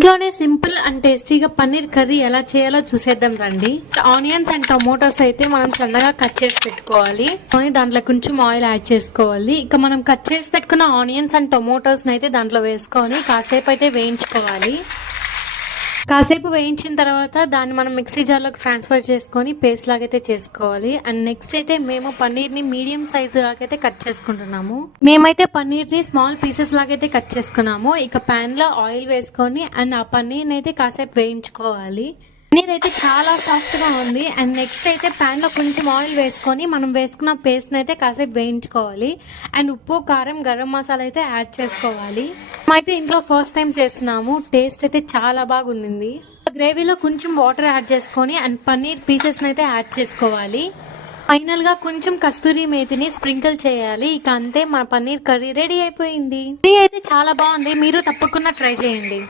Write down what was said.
ఇంట్లోనే simple and టేస్టీగా paneer curry ఎలా చేయాలో చూసేద్దాం రండి. ఆనియన్స్ అండ్ టొమాటోస్ అయితే మనం సన్నగా కట్ చేసి పెట్టుకోవాలి. దాంట్లో కొంచెం ఆయిల్ యాడ్ చేసుకోవాలి. ఇక మనం కట్ చేసి పెట్టుకున్న ఆనియన్స్ అండ్ టొమాటోస్ అయితే దాంట్లో వేసుకొని కాసేపు అయితే వేయించుకోవాలి. కాసేపు వేయించిన తర్వాత దాన్ని మనం మిక్సీ జార్లోకి ట్రాన్స్ఫర్ చేసుకొని పేస్ట్ లాగైతే చేసుకోవాలి. అండ్ నెక్స్ట్ అయితే మేము పన్నీర్ ని మీడియం సైజ్ లాగైతే కట్ చేసుకుంటున్నాము. మేమైతే పన్నీర్ ని స్మాల్ పీసెస్ లాగైతే కట్ చేసుకున్నాము. ఇక పాన్ లో ఆయిల్ వేసుకొని అండ్ ఆ పన్నీర్ అయితే కాసేపు వేయించుకోవాలి. పన్నీర్ అయితే చాలా సాఫ్ట్ గా ఉంది. అండ్ నెక్స్ట్ అయితే పాన్ లో కొంచెం ఆయిల్ వేసుకొని మనం వేసుకున్న పేస్ట్ అయితే కాసేపు వేయించుకోవాలి. అండ్ ఉప్పు, కారం, గరం మసాలా అయితే యాడ్ చేసుకోవాలి. అయితే ఇంట్లో ఫస్ట్ టైం చేస్తున్నాము. టేస్ట్ అయితే చాలా బాగుంది. గ్రేవీలో కొంచెం వాటర్ యాడ్ చేసుకొని అండ్ పన్నీర్ పీసెస్ అయితే యాడ్ చేసుకోవాలి. ఫైనల్ గా కొంచెం కస్తూరి మేతిని స్ప్రింకిల్ చేయాలి. ఇక అంతే మన పన్నీర్ కర్రీ రెడీ అయిపోయింది. కర్రీ అయితే చాలా బాగుంది. మీరు తప్పకుండా ట్రై చేయండి.